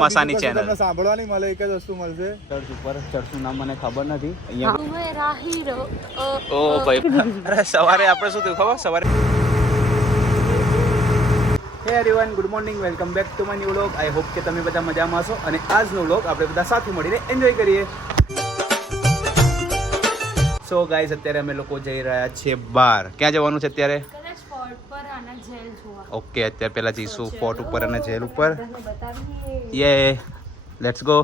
મસાની channel તમને સાંભળવા નહીં મળે, એક જ વસ્તુ મળશે. ચર્ચ ઉપર ચર્ચનું નામ મને ખબર નથી. ઓ ભાઈ, અરે સવારે આપણે શું થયું ખબર? સવારે હે everyone, good morning, welcome back to my new vlog. I hope કે તમે બધા મજામાં હશો અને આજનો વ્લોગ આપણે બધા સાથે મળીને એન્જોય કરીએ. સો ગાઈઝ, અત્યારે અમે લોકો જઈ રહ્યા છીએ બહાર. ક્યાં જવાનું છે અત્યારે? ઓકે, અત્યારે પહેલા જઈશું ફોર્ટ ઉપર અને જેલ ઉપર. યે, લેટ્સ ગો.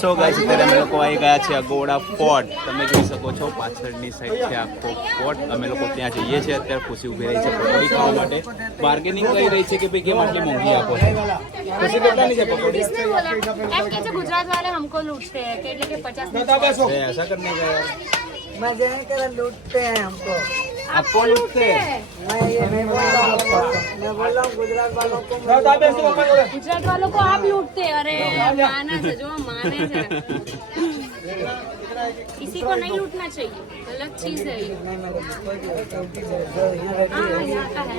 સો ગાઈસ, અત્યારે અમે લોકો આવી ગયા છે અગોડા ફોર્ટ. તમે જોઈ શકો છો પાછળની સાઈડ છે આખો ફોર્ટ. અમે લોકો ત્યાં જઈએ છીએ. અત્યારે ખુશી ઉભી રહી છે પકોડી ખાવા માટે. બાર્ગેનિંગ કરી રહી છે કે ભાઈ કેમ આટલી મોંઘી આપો છો? ખુશી કેટલાની છે પકોડી? એમ કે છે ગુજરાત વાળા हमको लूटते हैं कि એટલે કે 50 ऐसा करने का मजे कर लूटते हैं हमको, आपको लूटते हैं? मैं ये नहीं बोल रहा हूँ, मैं बोल रहा हूँ गुजरात वालों को गुजरात वालों को आप लूटते हैं. अरे माना है जो माने है, किसी को नहीं लूटना चाहिए, गलत चीज है ये. हाँ, यहाँ का है,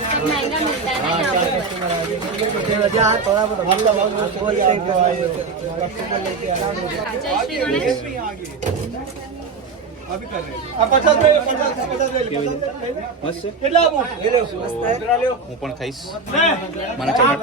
सब महंगा मिलता है ना यहाँ पर. थोड़ा जय श्री गणेश. મસ્ત છે. હું પણ ખાઈશ. મને ચમટ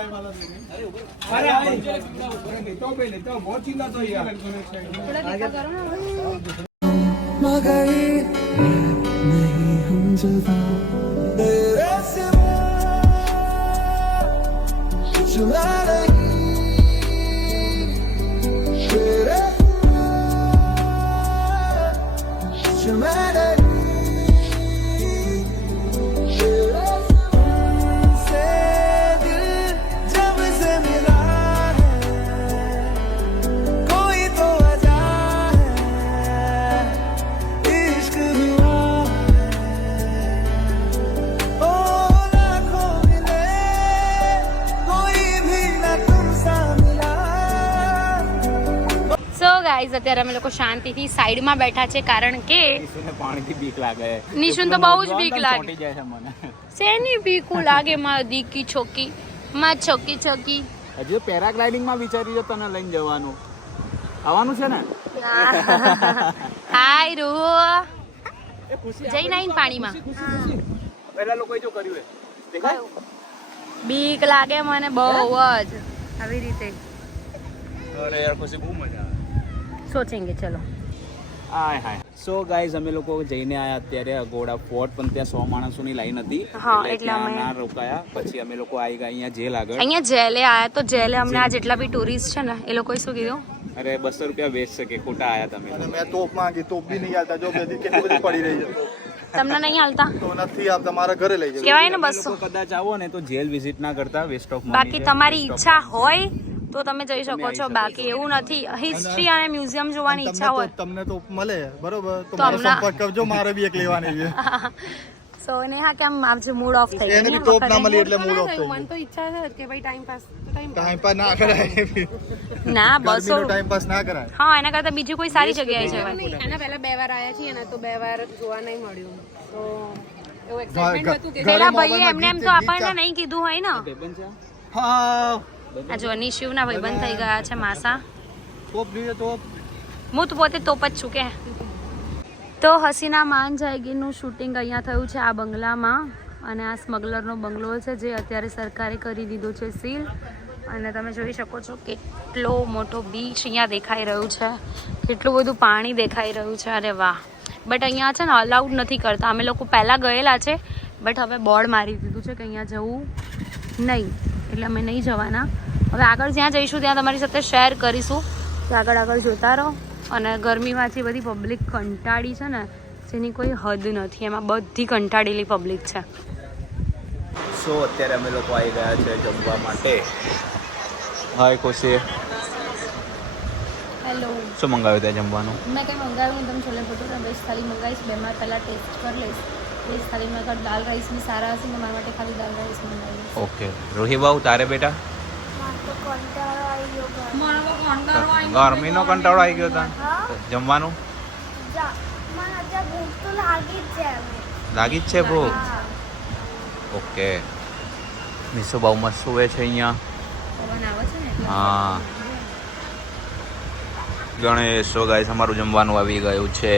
અત્યારે અમે લોકો શાંતિથી સાઈડમાં બેઠા છે કારણ કે પાણીથી બીક લાગે. નિશુન તો બહુ જ બીક લાગે. ચોંટી જાય છે મને. શેની બીક લાગે? માં દીકી છોકી, માં છોકી છોકી. હજી તો પેરાગ્લાઇડિંગ માં વિચારી જો તને લઈને જવાનું. આવવાનું છે ને? હાય રૂ જઈને આવીને પાણીમાં. પેલા લોકોએ જો કર્યું હે દેખાય. બીક લાગે મને બહુ જ આવી રીતે. અરે યાર, ખુશી બહુ મજા આવે. સોચેંગે ચલો. હાય હાય. સો ગાઈઝ, અમે લોકો જઈને આયા અત્યારે અગોડા ફોર્ટ, પણ ત્યાં 100 માણસોની લાઈન હતી. હા, એટલે એટલે ત્યાં અમે ના રોકાયા. પછી અમે લોકો આવી ગયા અહીંયા જેલ આગળ. અહીંયા જેલે આયા તો જેલે અમને આ જેટલા બી ટુરિસ્ટ છે ને એ લોકોએ શું કીધું? અરે 200 રૂપિયા વેસ્ટ છે કે ખોટા આયા તમે. મેં તોપ માંગી, તોપ બી નહીં આવતા. જો બધી કેટલી બધી પડી રહી છે. તમને નહીં હાલતા તો નથી આપતા, મારા ઘરે લઈ જાય. કહેવાય ને તમે 200. લોકો કદાચ આવો ને તો જેલ વિઝિટ ના કરતા, વેસ્ટ ઓફ મની. બાકી તમારી ઈચ્છા હોય તો તમે જઈ શકો છો. બાકી એવું નથી. હિસ્ટ્રી અને મ્યુઝિયમ જોવાની ઈચ્છા હોય તમને તો મળે બરોબર, તો તો મારો હમણાં- સંપર્ક કરજો. મારે બી એક લેવાની છે. સો નેહા કેમ આજે મૂડ ઓફ થઈ એને બી તોપ ના મળી એટલે મૂડ ઓફ થઈ મન તો ઈચ્છા છે કે ભાઈ ટાઈમ પાસ ટાઈમ પાસ ના કરાય. ના 200 ટાઈમ પાસ ના કરાય. હા, એના કરતા બીજી કોઈ સારી જગ્યાએ છે. એના પહેલા 2 વાર આયા છીએ ને તો 2 વાર જોવા નહીં મળ્યું, તો એવું એક્સાઇટમેન્ટ હતું કે પેલા ભાઈએ એમને એમ તો આપણને નહીં કીધું હોય ને. ભાઈબંધ છે. હા, આ જો નિશિવના ભાઈબંધ થઈ ગયા છે માસા. તોપ જોઈએ તોપ. હું તો પોતે તોપ જ છું કે. તો હસીના માન જાયગીનું શૂટિંગ અહીંયા થયું છે આ બંગલામાં. અને આ સ્મગલરનો બંગલો છે જે અત્યારે સરકારે કરી દીધો છે સીલ. અને તમે જોઈ શકો છો કેટલો મોટો બીચ અહીંયા દેખાઈ રહ્યું છે, કેટલું બધું પાણી દેખાઈ રહ્યું છે. અરે વાહ. બટ અહીંયા છે ને અલાઉડ નથી કરતા. અમે લોકો પહેલાં ગયેલા છે બટ હવે બોર્ડ મારી દીધું છે કે અહીંયા જવું નહીં, એટલે અમે નહીં જવાના. હવે આગળ જ્યાં જઈશું ત્યાં તમારી સાથે શેર કરીશું કે આગળ જોતા રહો. અને ગરમીમાંથી બધી પબ્લિક કંટાળી છે ને જેની કોઈ હદ નથી, એમાં બધી કંટાળેલી પબ્લિક છે. સો અત્યારે અમે લોકો આવી ગયા છે જમવા માટે. હાય ખુશી, હેલો. શું મંગાવ્યું ત્યાં જમવાનું? મેં કંઈ મંગાવ્યું નહીં, તમે છોલે ભટુરા વેજ થાળી મંગાવીશ. બેમાં પહેલાં ટેસ્ટ કરી લઈશ. વેજ થાળીમાં અગર દાલ રાઈસ બી સારા હશે ને મારા માટે ખાલી દાલ રાઈસ મંગાવીશ. ઓકે રોહી બાબુ, તારે બેટા ગરમીનો કંટાળો આવી ગયો ત્યાં જમવાનું લાગી જ છે ભૂખ? ઓકે. મિસો બહુ મસ્ત સુવે છે અહીંયા. પવન આવે છે ને એટલે. હા ગણેશ, સો ગાઈસ અમારું જમવાનું આવી ગયું છે.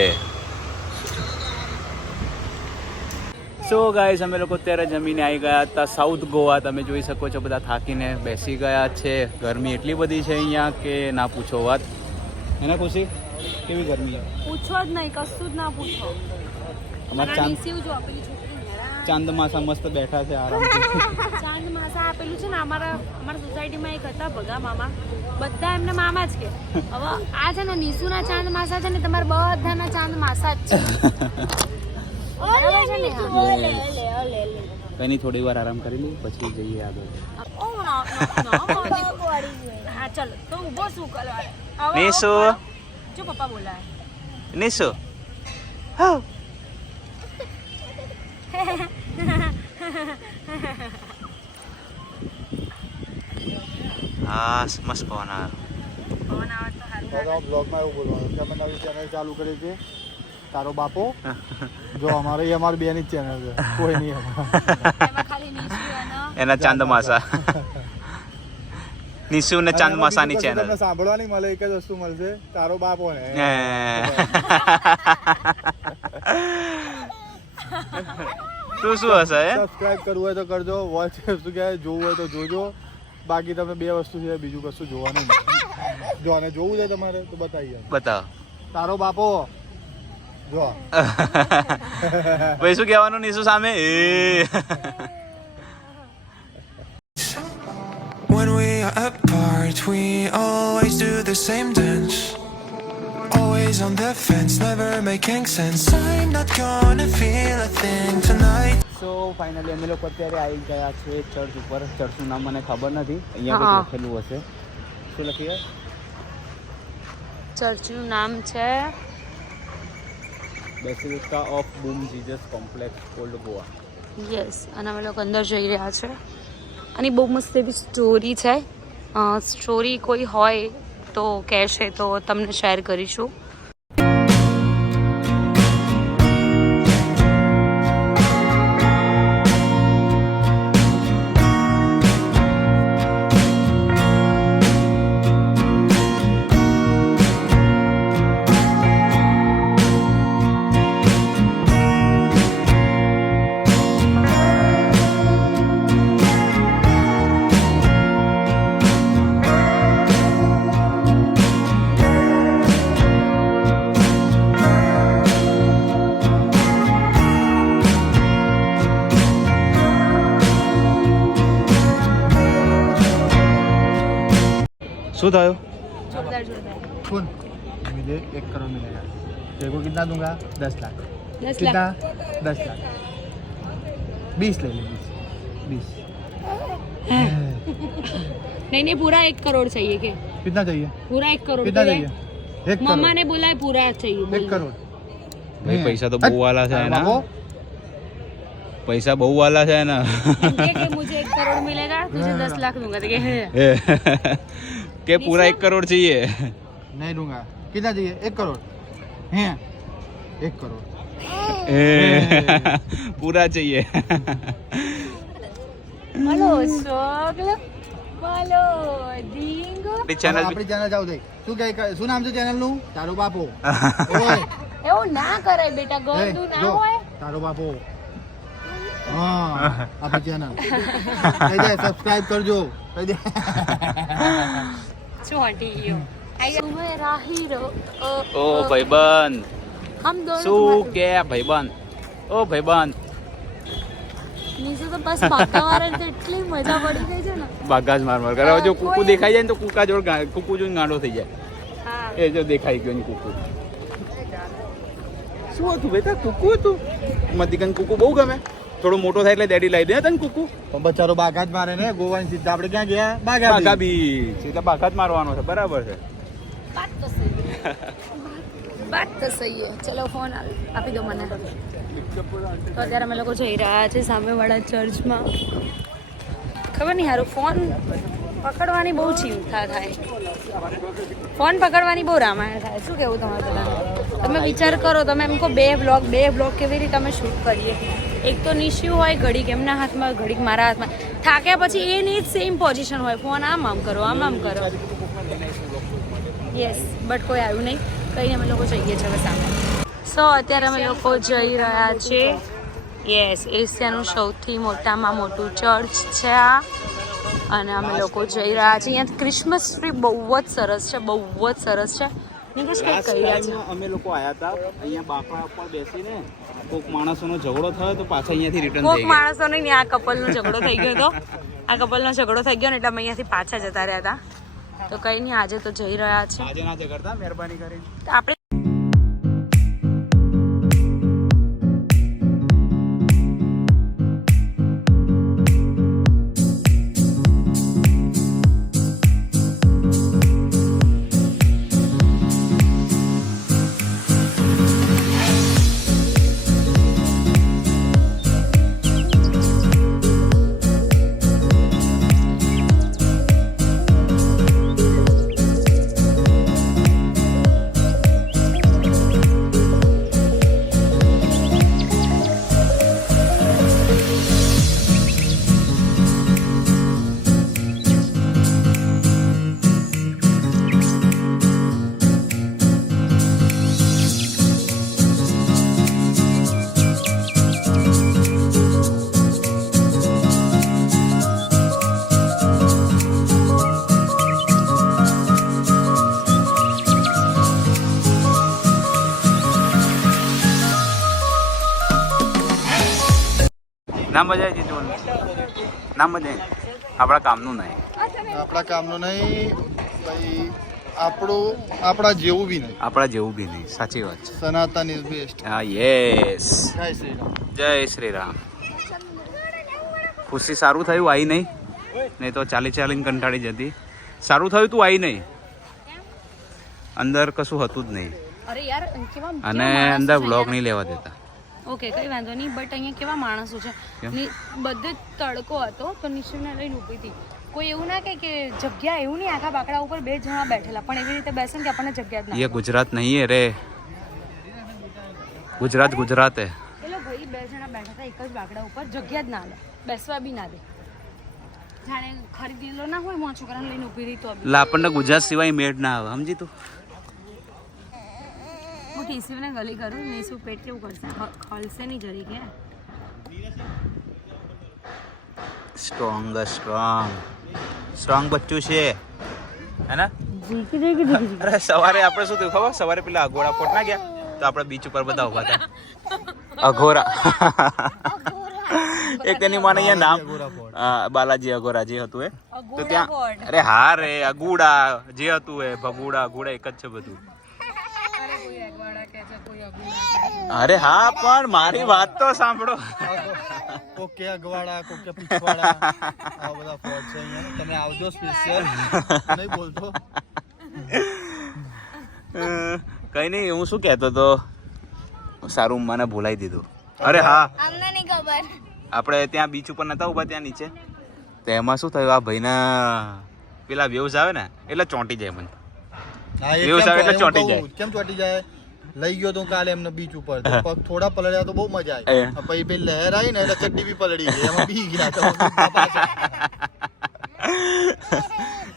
સો ગાઈસ અમે લોકો અત્યારે જમીને આવી ગયા હતા સાઉથ ગોવા. તમે જોઈ શકો છો બધા થાકીને બેસી ગયા છે. ગરમી એટલી બધી છે અહીંયા કે ના પૂછો વાત. એના ખુશી કેવી ગરમી છે? પૂછો જ નહીં, કશું જ ના પૂછો. અમારા ચાંદ માસા મસ્ત બેઠા છે આરામથી. ચાંદ માસા આપેલું છે ને અમારા સોસાયટીમાં એક હતા ભગા મામા, બધા એમના મામા જ કે. હવે આ છે ને નીસુના ચાંદ માસા છે ને તમારા બધાના ચાંદ માસા જ છે. બરાબર છે ને? કઈ નહીં, થોડી વાર આરામ કરી લઈએ પછી જઈએ આગળ. હા ચલો તો ઊભો શું કરવા? નીસુ, જો પપ્પા બોલાય. નીસુ હા મસ્ત પવન આવે. પવન આવે તો સારું. બ્લોગમાં એવું બોલવાનું કે અમે નવી ચેનલ ચાલુ કરી છે તારો બાપો. જો અમારી બેની જ ચેનલ છે, કોઈ નહીં. એમાં ખાલી નીસુ અને એના ચાંદ માસા. નીસુ ને ચાંદ માસાની ચેનલ. તમને સાંભળવા નહીં મળે, એક જ વસ્તુ મળશે, તારો બાપો ને. તું શું હશે? સબસ્ક્રાઇબ કરવું હોય તો કરજો, વોચ શું કહેવાય જોવું હોય તો જોજો. બાકી તમે બે વસ્તુ છે, બીજું કશું જોવાનું નહીં. જો અને જોવું છે તમારે તો બતાવી બતાવો. તારો બાપો જો. ભાઈ શું કહેવાનું નીસુ સામે? When we are apart, we always do the same dance. Always on the fence, never making sense. I'm not gonna feel a thing tonight. So finally અમે લોકો અત્યારે આવી ગયા છે ચર્ચ ઉપર. ચર્ચનું નામ મને ખબર નથી, અહીંયા કંઈક લખેલું હશે. શું લખ્યું? ચર્ચનું નામ છે બેસિલિકા ઓફ બૂમ Jesus complex old Goa. Yes. અને અમે લોકો અંદર જઈ રહ્યા છે. અને બહુ મસ્ત એવી સ્ટોરી છે. સ્ટોરી કોઈ હોય તો કહેશે તો તમને શેર કરીશું. શું થયું? सुन, मुझे 1 करोड़ मिलेगा, तेरे को कितना दूंगा? 10 लाख. 10 कितना? लाख 10 लाख. 20 ले ले, 20. नहीं नहीं, पूरा 1 करोड़ चाहिए क्या? कितना चाहिए? पूरा 1 करोड़ कितना चाहिए? चाहिए? 1 मम्मा करोड़. ने बोला है पूरा चाहिए. 1 करोड़. ભાઈ પૈસા તો બહુ વાલા છે तारा એના. बापो, પૈસા બહુ વાલા છે એના. कि मुझे 1 करोड़ मिलेगा, तुझे 10 लाख दूंगा. तो क्या है? કે પૂરા 1 કરોડ चाहिए? नहीं दूंगा. कितना चाहिए? 1 करोड़. हैं? 1 करोड़. પૂરા चाहिए. malo soglo malo dingo. Channel આપણી ચેનલ જાવ દે. શું નામ છે ચેનલ નું? તારો બાપો. ઓય, એવું ના કરાય બેટા, ગંદુ ના જો, હોય. તારો બાપો. હા, આપણી ચેનલ. કહી દે સબસ્ક્રાઇબ કરજો. કહી દે. ચોટી ગયો. મેરા હીરો. ઓ ભાઈબંધ, હમ દોનો શું કે ભાઈબંધ? ઓ ભાઈબંધ, નીચે તો બસ માથાવાળા તો એટલી મજા પડી ગઈ છે ને. બાગા જ માર માર કરે. જો કુકુ દેખાઈ જાય ને તો કુકા જોડ કુકુ જોઈને ગાંડો થઈ જાય. હા એ જો દેખાઈ ગયો ને કુકુ. શું હતું બેટા? કુકુ હતું. મધીકન કુકુ બહુ ગમે. થોડો મોટો થાય એટલે ડેડી લઈ દે તને કુકુ. પણ બચારો બાઘા જ મારે ને. ગોવાની સીધા આપણે ક્યાં ગયા? બાઘા બાઘા બીચ. એટલે બાઘા જ મારવાનો છે. બરાબર છે. બાત તો સહી હે. ચલો ફોન આપી દો મને. તો અત્યારે અમે લોકો જઈ રહ્યા છે સામેવાળા ચર્ચમાં. ખબર નહીં સારું ફોન પકડવાની બહુ ચિંતા થાય. ફોન પકડવાની બહુ રામાયણ થાય. શું કેવું તમારે બધાને? તમે વિચાર કરો, તમે એમ કહો બે બ્લોગ કેવી રીતે અમે શૂટ કરીએ. એક તો નિશ્યુ હોય, ઘડીક એમના હાથમાં, ઘડીક મારા હાથમાં. થાક્યા પછી એની જ સેમ પોઝિશન હોય. ફોન આમ કરો, આમ કરો. યસ, બટ કોઈ આવ્યું નહીં. કહીને અમે લોકો જઈએ છીએ હવે સામે. સો અત્યારે અમે લોકો જઈ રહ્યા છીએ. યસ, એશિયાનું સૌથી મોટામાં મોટું ચર્ચ છે આ. અને અમે લોકો જઈ રહ્યા છીએ. અહીંયા ક્રિસમસ ટ્રી બહુ જ સરસ છે, બહુ જ સરસ છે. નિકેશ કંઈક કહી રહ્યા છે. અમે લોકો આયા હતા અહીંયા બાપા ઉપર બેસીને કોઈક માણસોનો ઝઘડો થયો તો પાછા અહીંયાથી રિટર્ન કોઈક થઈ ગયા. માણસો નહીં, આ કપલનો ઝઘડો થઈ ગયો હતો. આ કપલનો ઝઘડો થઈ ગયો ને એટલે અમે અહીંયાથી પાછા જતા રહ્યા હતા. તો કંઈ નહીં, આજે તો જઈ રહ્યા છે. આજે ના ઝઘડતા, મહેરબાની કરીને. તો આપણે ના મજા આવી જીતું ના મજા આપણા કામનું નહીં. આપણા કામનું નહીં ભાઈ, આપણા જેવું બી નહીં. આપણા જેવું બી નહીં. સાચી વાત છે. સનાતન ઇઝ બેસ્ટ. હા, યસ. જય શ્રી રામ. જય શ્રી રામ. ખુશી સારું થયું આવી નહીં, નહીં તો ચાલીને કંટાળી જતી. સારું થયું તું આવી નહીં. અંદર કશું હતું જ નહીં. અરે યાર કેવા અને અંદર બ્લોગ નહીં લેવા દેતા. ઓકે, કઈ વાંધો નહીં. બટ અહીંયા કેવા માણસો છે. બધે જ તડકો હતો તો નિશ્ચયને લઈને ઊભી હતી. કોઈ એવું ના કહે કે જગ્યા એવું નહીં, આખા બાકડા ઉપર 2 જણા બેઠેલા, પણ એવી રીતે બેસે ને કે આપણને જગ્યા જ ના. ये गुजरात नहीं है रे, गुजरात है. પેલો ભાઈ 2 જણા બેઠા હતા એક જ બાકડા ઉપર, જગ્યા જ ના લે, બેસવા બી ના દે. જાણે ખરીદેલો ના હોય, મોં છોકરાને લઈને ઊભી રહી તો એટલે આપણને ગુજરાત સિવાય મેળ ના આવે, સમજી તું. હું ટીસીને ગલી કરું ને શું પેટ કેવું કરશે, ખોલશે નહીં જરી કે. સ્ટ્રોંગ બચ્ચું છે હે ને. અરે સવારે આપણે શું થયું ખબર, સવારે પેલા અઘોરા ફોટ ના ગયા તો આપણે બીચ ઉપર બધા ઉભા હતા. અઘોરા એક તેની માને અહીંયા નામ બાલાજી અઘોરા જે હતું એ તો ત્યાં. અરે હા રે, અગુડા જે હતું એ ભગુડા અગુડા એક જ છે બધું. અરે હા, પણ મારી વાત તો સાંભળો. કોકે અગવાડા, કોકે પીછવાડા, આવા બધા ફોર્ટ છે અહીંયા. તમે આવજો સ્પેશિયલ. નહીં બોલતો કઈ નહીં. હું શું કહેતો તો, સારું મને ભૂલાઈ દીધું. અરે હા, અમને નહીં ખબર. આપણે ત્યાં બીચ ઉપર નતા ઉભા ત્યાં નીચે, તો એમાં શું થયું, આ ભાઈના પેલા વેવ્સ આવે ને એટલે ચોંટી જાય મને. હા, એ વેવ્સ આવે એટલે કેમ ચોંટી જાય. કેમ ચોંટી જાય? લઈ ગયો તો કાલે એમને બીચ ઉપર, તો પગ થોડા પલળ્યા તો બહુ મજા આવી. પછી પેલી લહેર આવી ને એટલે ચડ્ડી બી પલળી ગઈ, એમાં બી ગયા તો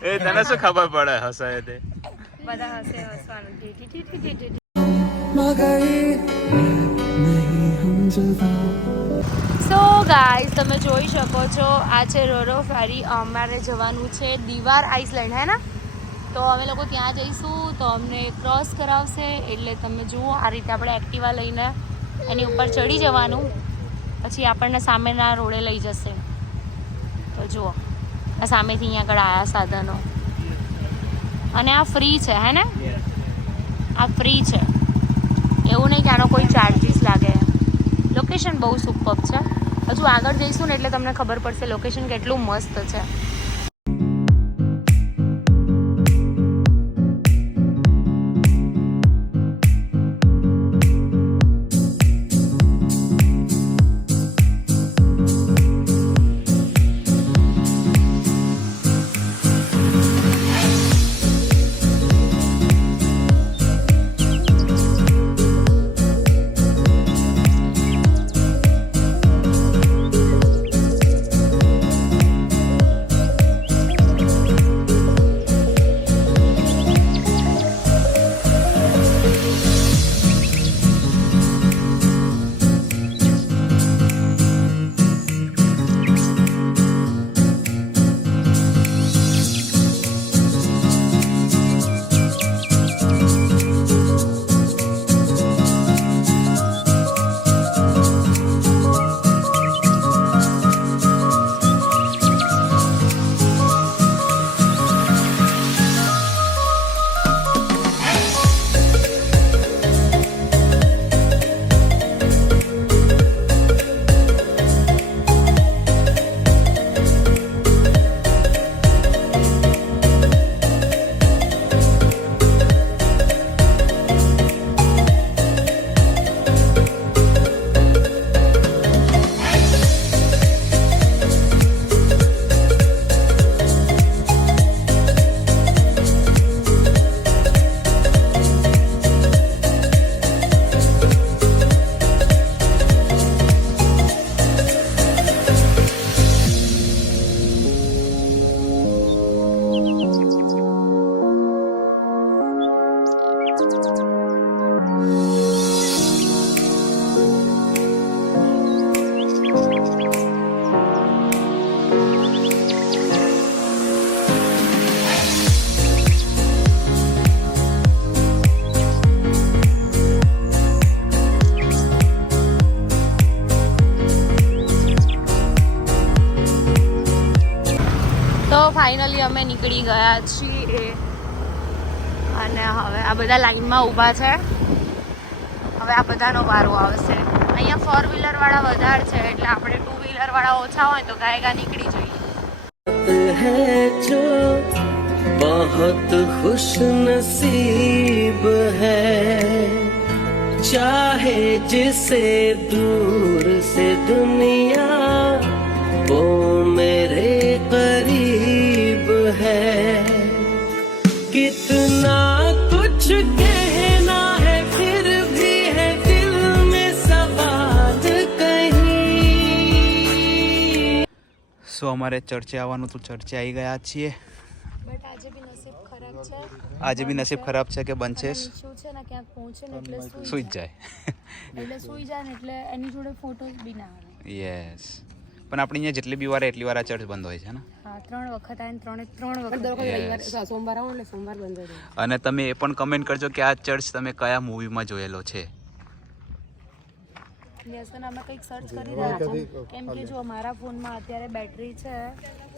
એ તને શું ખબર પડે હસાય તે. બધા હસે હસવાનું. સો ગાઈઝ, તમે જોઈ શકો છો આ છે રોરો ફેરી. અમારે જવાનું છે દીવાર આઇસલેન્ડ, હે ને? તો અમે લોકો ત્યાં જઈશું તો અમને ક્રોસ કરાવશે. એટલે તમે જુઓ, આ રીતે આપણે એક્ટિવા લઈને એની ઉપર ચડી જવાનું, પછી આપણને સામેના રોડે લઈ જશે. તો જુઓ, આ સામેથી અહીંયા આગળ આવ્યા સાધનો, અને આ ફ્રી છે, હે ને? આ ફ્રી છે, એવું નહીં કે આનો કોઈ ચાર્જીસ લાગે. લોકેશન બહુ સુપર છે. હજુ આગળ જઈશું ને એટલે તમને ખબર પડશે લોકેશન કેટલું મસ્ત છે. ફાઇનલી અમે નીકળી ગયા છીએ અને હવે આ બધા લાઈનમાં ઊભા છે. હવે આ બધાનો વારો આવશે. અહીંયા 4 વ્હીલર વાળા વધારે છે એટલે આપણે 2 વ્હીલર વાળા ઓછા હોય તો ગાયગા નીકળી જોઈએ. बहुत खुश नसीब है चाहे जिसे दूर से दुनिया वो मेरे करीब है कितना कुछ कहना है फिर भी है दिल में सवाल कहीं. સો અમારે ચર્ચે આવવાનું તો ચર્ચે આવી ગયા છીએ. બટ આજે બી નસીબ ખરાબ છે. આજે બી નસીબ ખરાબ છે કે બનશે શું છે ને ક્યાંક પહોંચે ને એટલે સુઈ જ જાય. એટલે સુઈ જાય ને એટલે એની જોડે ફોટોસ બી ના આવે. યસ પણ આપણે અહીંયા જેટલી બી વાર એટલી વાર આ ચર્ચ બંધ હોય છે ને. હા 3 વખત આવીને 3 વખત સોમવાર આવો એટલે સોમવાર બંધ હોય. અને તમે એ પણ કમેન્ટ કરજો કે આ ચર્ચ તમે કયા મૂવીમાં જોયેલો છે. વ્યસન અમે કંઈક સર્ચ કરી રહ્યા છીએ કેમ કે જો મારા ફોનમાં અત્યારે બેટરી છે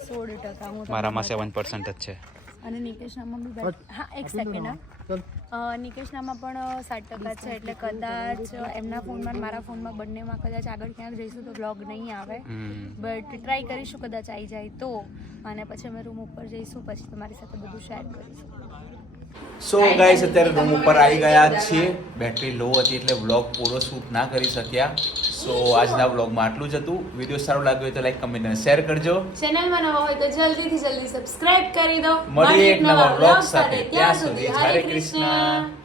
16%. હું મારામાં 7% જ છે અને નિકેશનામાં બી હા એક સેકન્ડ નિકેશનામાં પણ 60% છે એટલે કદાચ એમના ફોનમાં અને મારા ફોનમાં બંનેમાં કદાચ આગળ ક્યાંક જઈશું તો બ્લોગ નહીં આવે બટ ટ્રાય કરીશું કદાચ આવી જાય તો અને પછી અમે રૂમ ઉપર જઈશું પછી તમારી સાથે બધું શેર કરીશું. સો ગાઈસ અત્યારે રૂમ ઉપર આવી ગયા છીએ. બેટરી લો હતી એટલે વ્લોગ પૂરો શૂટ ના કરી શક્યા. સો આજના વ્લોગમાં આટલું જ હતું. વિડીયો સારો લાગ્યો હોય તો લાઈક કમેન્ટ અને શેર કરજો. ચેનલમાં નવા હોય તો જલ્દીથી જલ્દી સબસ્ક્રાઇબ કરી દો. મળીએ એક નવા વ્લોગ સાથે. ત્યાં સુધી હરે કૃષ્ણ.